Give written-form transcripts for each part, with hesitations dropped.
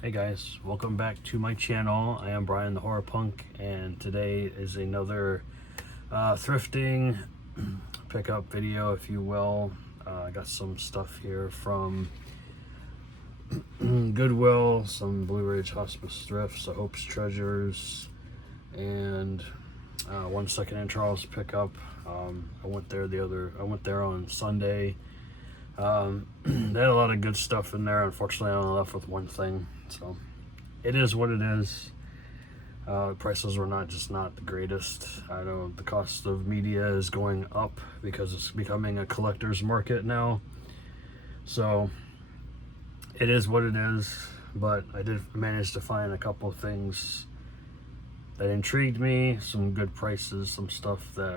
Hey guys, welcome back to my channel. I am Brian the Horror Punk, and today is another thrifting pickup video, if you will. I got some stuff here from Goodwill, some Blu-ray Hospice thrifts, a Hope's Treasures, and one second-hand Charles pickup. I went there on Sunday. They had a lot of good stuff in there. Unfortunately, I only left with one thing, so it is what it is. Prices were not the greatest. I know the cost of media is going up because it's becoming a collector's market now, so it is what it is. But I did manage to find a couple things that intrigued me, some good prices, some stuff that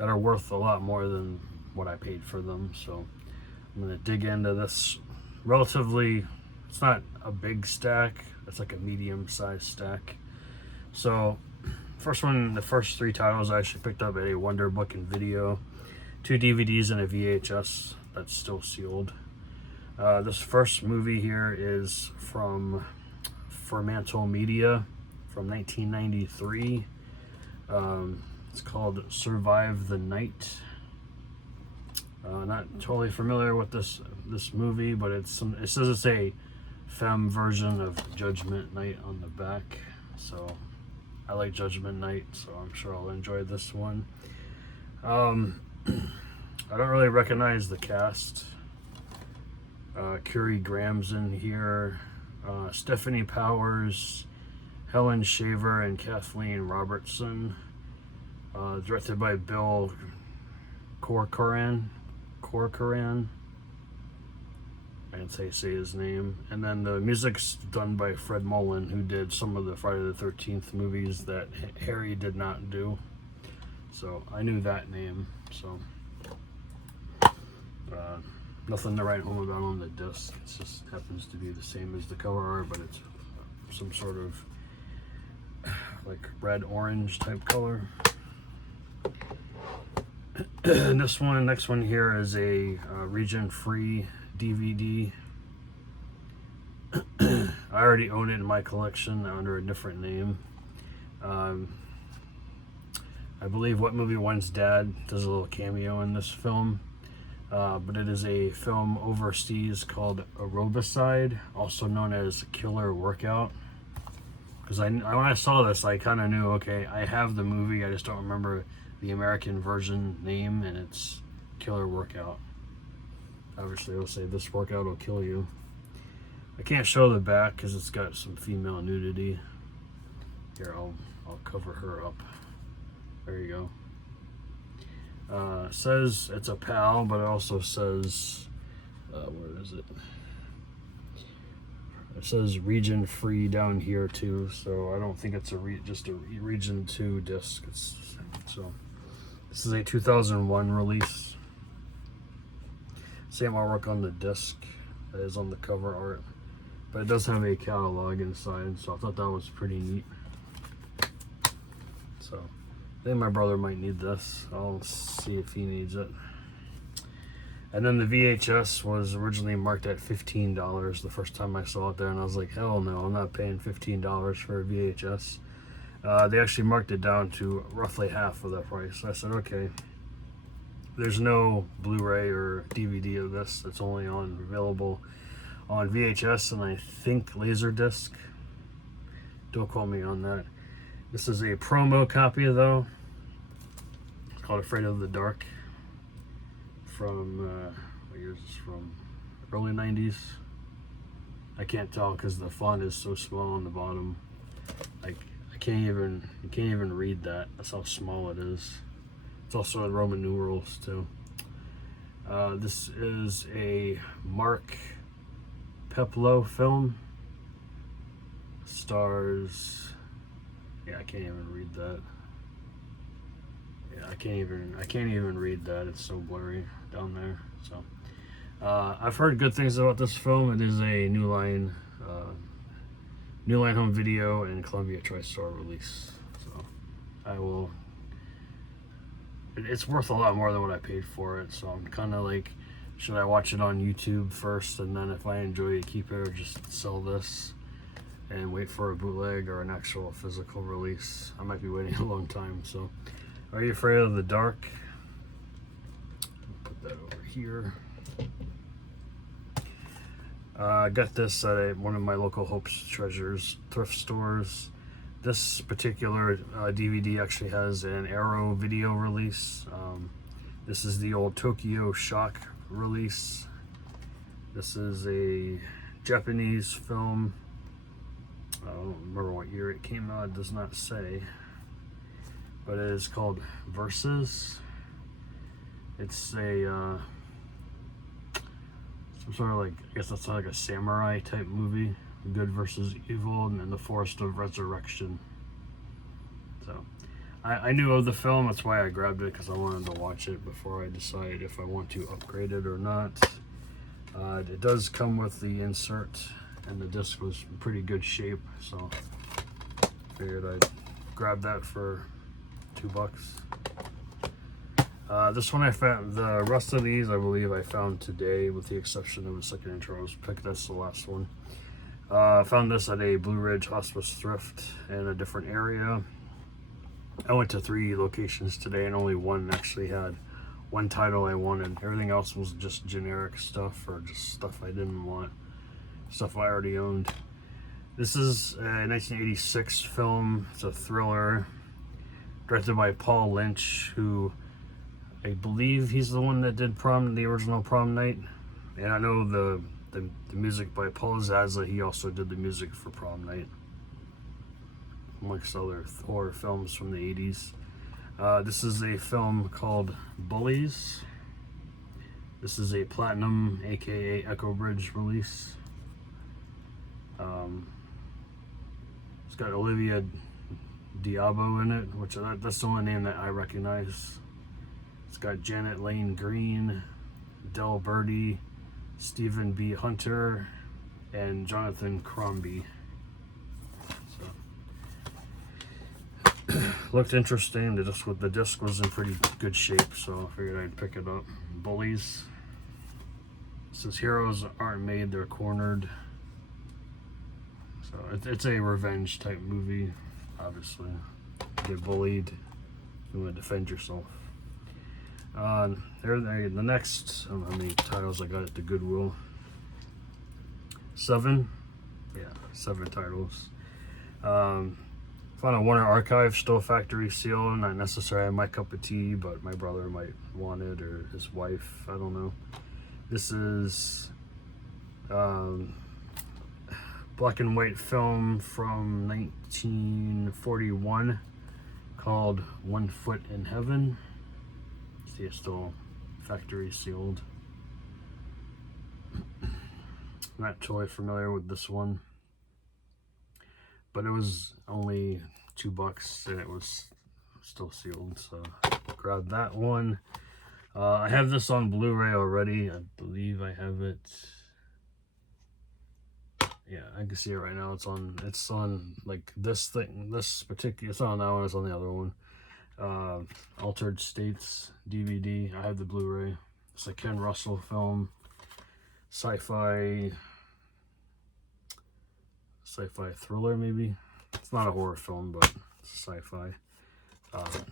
are worth a lot more than what I paid for them. So I'm gonna dig into this relatively. It's not a big stack, it's like a medium-sized stack. So the first three titles I actually picked up at a Wonder Book and Video, 2 DVDs and a VHS that's still sealed. This first movie here is from Fremantle Media from 1993. It's called Survive the Night. Not totally familiar with this movie, but it says it's a femme version of Judgment Night on the back. So I like Judgment Night, so I'm sure I'll enjoy this one. I don't really recognize the cast. Curie Graham's in here. Stephanie Powers, Helen Shaver, and Kathleen Robertson. Directed by Bill Corcoran. I didn't say his name. And then the music's done by Fred Mullen, who did some of the Friday the 13th movies that Harry did not do. So I knew that name. So nothing to write home about on the disc. It just happens to be the same as the cover art, but it's some sort of like red-orange type color. Next one here is a region-free DVD. I already own it in my collection under a different name. I believe What Movie One's dad does a little cameo in this film, but it is a film overseas called Aerobicide, also known as Killer Workout. Because when I saw this, I kind of knew, okay, I have the movie, I just don't remember the American version name, and it's Killer Workout. Obviously it'll say this workout will kill you. I can't show the back because it's got some female nudity. Here, I'll cover her up. There you go. It says it's a PAL, but it also says where is it? It says region free down here too, so I don't think it's just a region 2 disc. So this is a 2001 release. Same artwork on the disc as on the cover art, but it does have a catalog inside, so I thought that was pretty neat. So I think my brother might need this. I'll see if he needs it. And then the VHS was originally marked at $15 the first time I saw it there, and I was like, hell no, I'm not paying $15 for a VHS. They actually marked it down to roughly half of that price. So I said, okay. There's no Blu-ray or DVD of this. It's only available on VHS and I think Laserdisc. Don't quote me on that. This is a promo copy though. It's called Afraid of the Dark. From what year is this from? Early 90s. I can't tell because the font is so small on the bottom. Like you can't even read that. That's how small it is. It's also in Roman numerals too. This is a Mark Peplow film. Stars. Yeah, I can't even read that. Yeah, I can't even read that. It's so blurry down there. So I've heard good things about this film. It is a New Line Home Video and Columbia TriStar release. So I will. It's worth a lot more than what I paid for it. So I'm kind of like should I watch it on YouTube first, and then if I enjoy it, keep it, or just sell this and wait for a bootleg or an actual physical release? I might be waiting a long time. So, Are You Afraid of the Dark? Put that over here. I got this at one of my local Hope's Treasures thrift stores. This particular DVD actually has an Arrow video release. This is the old Tokyo Shock release. This is a Japanese film. I don't remember what year it came out, it does not say. But it is called Versus. It's a some sort of like, I guess that's like a samurai type movie. Good versus evil and the Forest of Resurrection. So I knew of the film, that's why I grabbed it, because I wanted to watch it before I decide if I want to upgrade it or not. It does come with the insert, and the disc was in pretty good shape, so figured I'd grab that for $2. This one I found, the rest of these I believe I found today, with the exception of the second intro. I was picked, that's the last one. I found this at a Blue Ridge Hospice thrift in a different area. I went to 3 locations today, and only one actually had one title I wanted. Everything else was just generic stuff, or just stuff I didn't want, stuff I already owned. This is a 1986 film. It's a thriller directed by Paul Lynch, who I believe he's the one that did the original Prom Night. And I know the music by Paul Zaza, he also did the music for Prom Night, amongst other horror films from the 80s. This is a film called Bullies. This is a Platinum, aka Echo Bridge release. It's got Olivia Diabo in it, which that's the only name that I recognize. It's got Janet Lane Green, Del Birdie, Stephen B. Hunter, and Jonathan Crombie. So looked interesting. The disc was in pretty good shape, so I figured I'd pick it up. Bullies. It says heroes aren't made, they're cornered. So it's a revenge type movie, obviously. You get bullied, you want to defend yourself. The next, I don't know how many titles I got at the Goodwill. 7. Yeah, 7 titles. Found a Warner Archive, still factory seal, not necessarily my cup of tea, but my brother might want it, or his wife, I don't know. This is black and white film from 1941 called One Foot in Heaven. See, it's still factory sealed. Not totally familiar with this one, but it was only $2 and it was still sealed, so grab that one. I have this on Blu-ray already. I believe I have it. Yeah, I can see it right now. It's on like this thing, this particular, it's on that one, it's on the other one. Altered States DVD. I have the Blu-ray. It's a Ken Russell film, sci-fi thriller maybe. It's not a horror film, but it's sci-fi.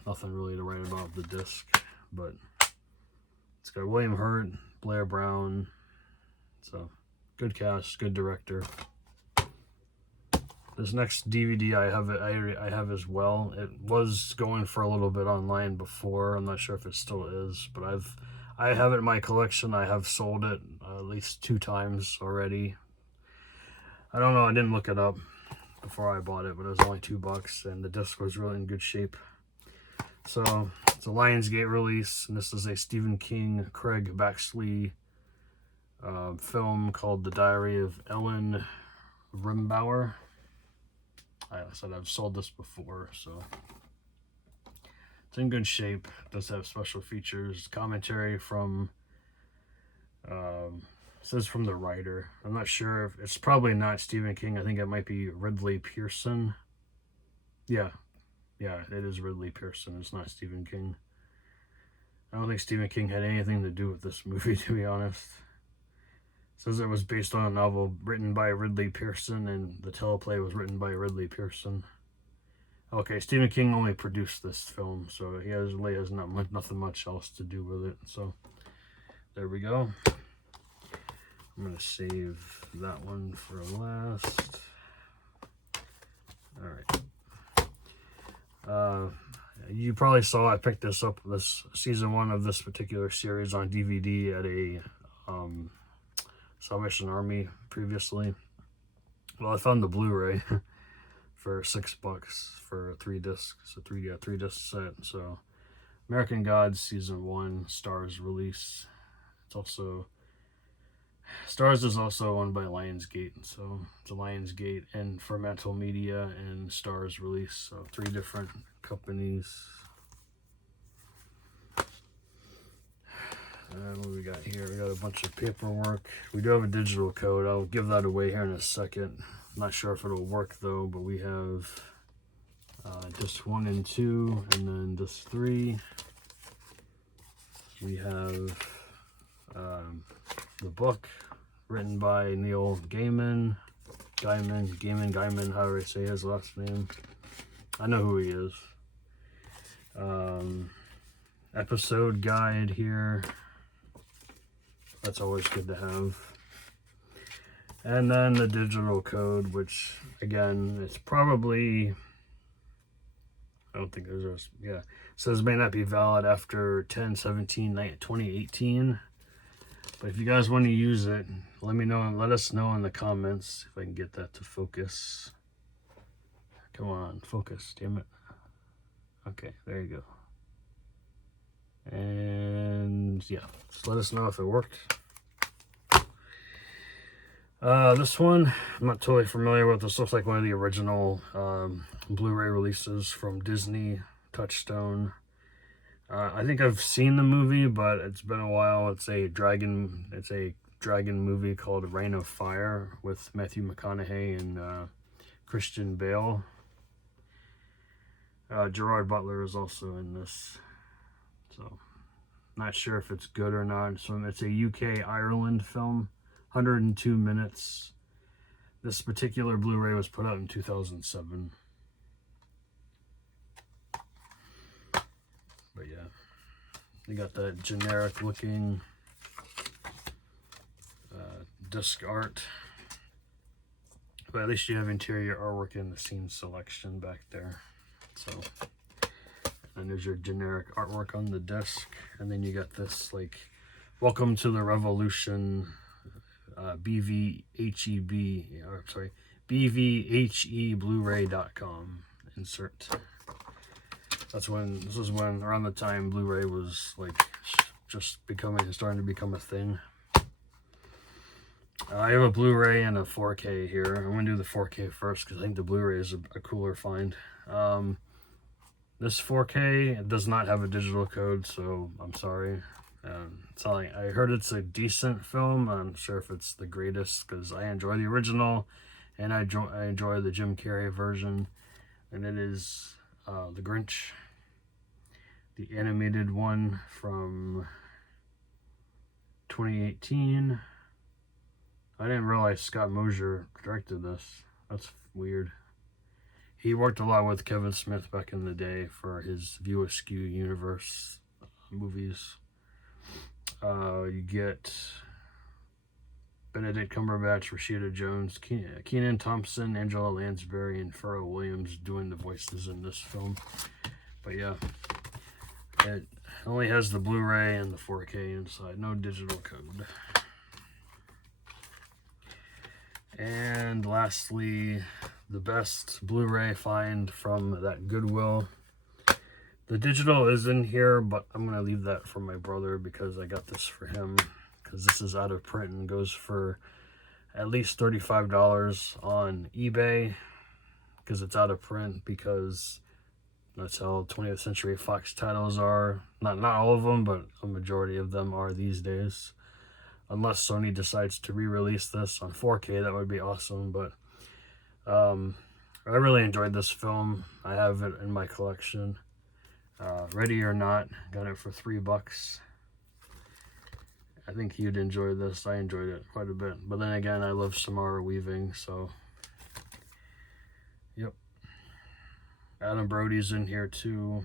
Nothing really to write about the disc, but it's got William Hurt, Blair Brown, so good cast, good director. This next DVD I have as well. It was going for a little bit online before. I'm not sure if it still is, but I have it in my collection. I have sold it at least 2 times already. I don't know, I didn't look it up before I bought it, but it was only $2 and the disc was really in good shape. So it's a Lionsgate release, and this is a Stephen King, Craig Baxley film called The Diary of Ellen Rimbauer. I said I've sold this before, so it's in good shape. It does have special features, commentary from it says from the writer. I'm not sure if it's probably not Stephen King. I think it might be Ridley Pearson. Yeah, it is Ridley Pearson. It's not Stephen King. I don't think Stephen King had anything to do with this movie, to be honest. It says it was based on a novel written by Ridley Pearson, and the teleplay was written by Ridley Pearson. Okay, Stephen King only produced this film, so he really has nothing much else to do with it. So there we go. I'm gonna save that one for last. All right. You probably saw I picked this up, this season 1 of this particular series, on DVD at a Salvation Army previously. Well, I found the Blu-ray for $6 for 3 discs, a 3 disc set. So American Gods season 1, Stars release. It's also Stars is also owned by Lionsgate, so it's a Lionsgate and Fremantle Media and Stars release, so 3 different companies. And what we got here? We got a bunch of paperwork. We do have a digital code. I'll give that away here in a second. I'm not sure if it'll work though, but we have disc 1 and 2, and then disc 3. We have the book written by Neil Gaiman, however I say his last name. I know who he is. Episode guide here. That's always good to have. And then the digital code, which again, it's probably, I don't think there's yeah, it says may not be valid after 10/17/2018. But if you guys want to use it, let me know and let us know in the comments if I can get that to focus. Come on, focus, damn it. Okay, there you go. And yeah, just let us know if it worked. This one, I'm not totally familiar with. This looks like one of the original Blu-ray releases from Disney, Touchstone. I think I've seen the movie, but it's been a while. It's a dragon movie called Reign of Fire with Matthew McConaughey and Christian Bale. Gerard Butler is also in this, so not sure if it's good or not. So it's a UK Ireland film, 102 minutes. This particular Blu-ray was put out in 2007. But yeah, you got that generic looking disc art, but at least you have interior artwork in the scene selection back there. So, and there's your generic artwork on the disc, and then you got this like "Welcome to the Revolution" BVHE Blu-ray.com insert. This was when around the time Blu-ray was like just starting to become a thing. I have a Blu-ray and a 4K here. I'm gonna do the 4K first because I think the Blu-ray is a cooler find. This 4K does not have a digital code, so I'm sorry. It's not like, I heard it's a decent film. I'm not sure if it's the greatest because I enjoy the original and I enjoy the Jim Carrey version, and it is The Grinch, the animated one from 2018. I didn't realize Scott Mosier directed this. That's weird. He worked a lot with Kevin Smith back in the day for his View Askew universe movies. You get Benedict Cumberbatch, Rashida Jones, Kenan Thompson, Angela Lansbury, and Pharrell Williams doing the voices in this film. But yeah, it only has the Blu-ray and the 4K inside, no digital code. And lastly, the best Blu-ray find from that Goodwill. The digital is in here, but I'm going to leave that for my brother because I got this for him. Because this is out of print and goes for at least $35 on eBay. Because it's out of print, because that's how 20th Century Fox titles are. Not all of them, but a majority of them are these days. Unless Sony decides to re-release this on 4K, that would be awesome. But I really enjoyed this film. I have it in my collection. Ready or Not, got it for $3. I think you'd enjoy this. I enjoyed it quite a bit. But then again, I love Samara weaving, so yep. Adam Brody's in here too.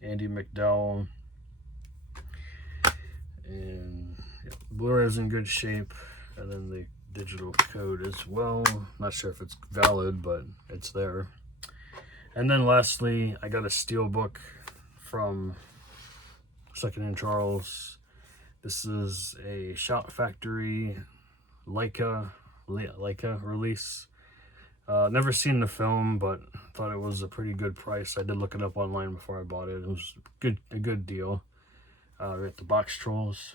Andy McDowell. And yep, Blu-ray's in good shape. And then the digital code as well. Not sure if it's valid, but it's there. And then lastly, I got a steelbook from Second and Charles. This is a Shout Factory Leica release. Never seen the film, but thought it was a pretty good price. I did look it up online before I bought it. It was a good deal. We got the box trolls.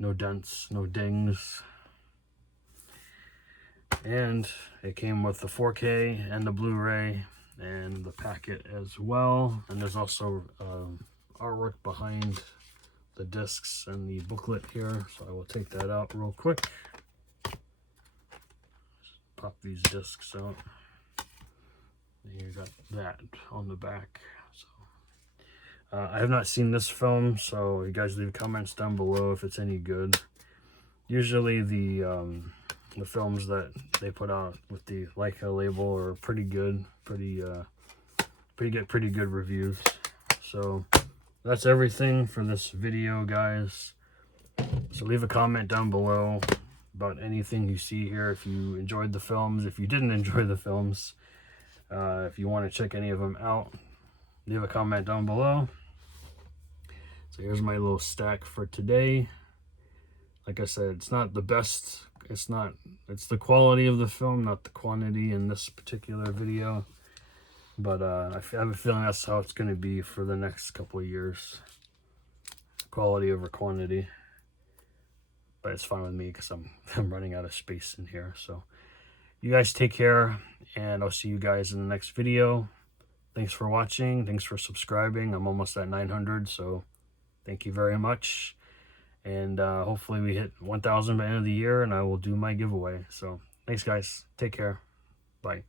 No dents, no dings. And it came with the 4K and the Blu-ray and the packet as well. And there's also artwork behind the discs and the booklet here, so I will take that out real quick. Just pop these discs out. And you got that on the back. So I have not seen this film, so you guys leave comments down below if it's any good. Usually the films that they put out with the Leica label are pretty good, pretty good reviews. So that's everything for this video, guys. So leave a comment down below about anything you see here. If you enjoyed the films, if you didn't enjoy the films, if you want to check any of them out, leave a comment down below. So here's my little stack for today. Like I said, it's not the best. It's the quality of the film, not the quantity in this particular video. But I have a feeling that's how it's going to be for the next couple of years. Quality over quantity. But it's fine with me because I'm running out of space in here. So you guys take care, and I'll see you guys in the next video. Thanks for watching. Thanks for subscribing. I'm almost at 900, so thank you very much. And hopefully we hit 1,000 by the end of the year, and I will do my giveaway. So thanks, guys. Take care. Bye.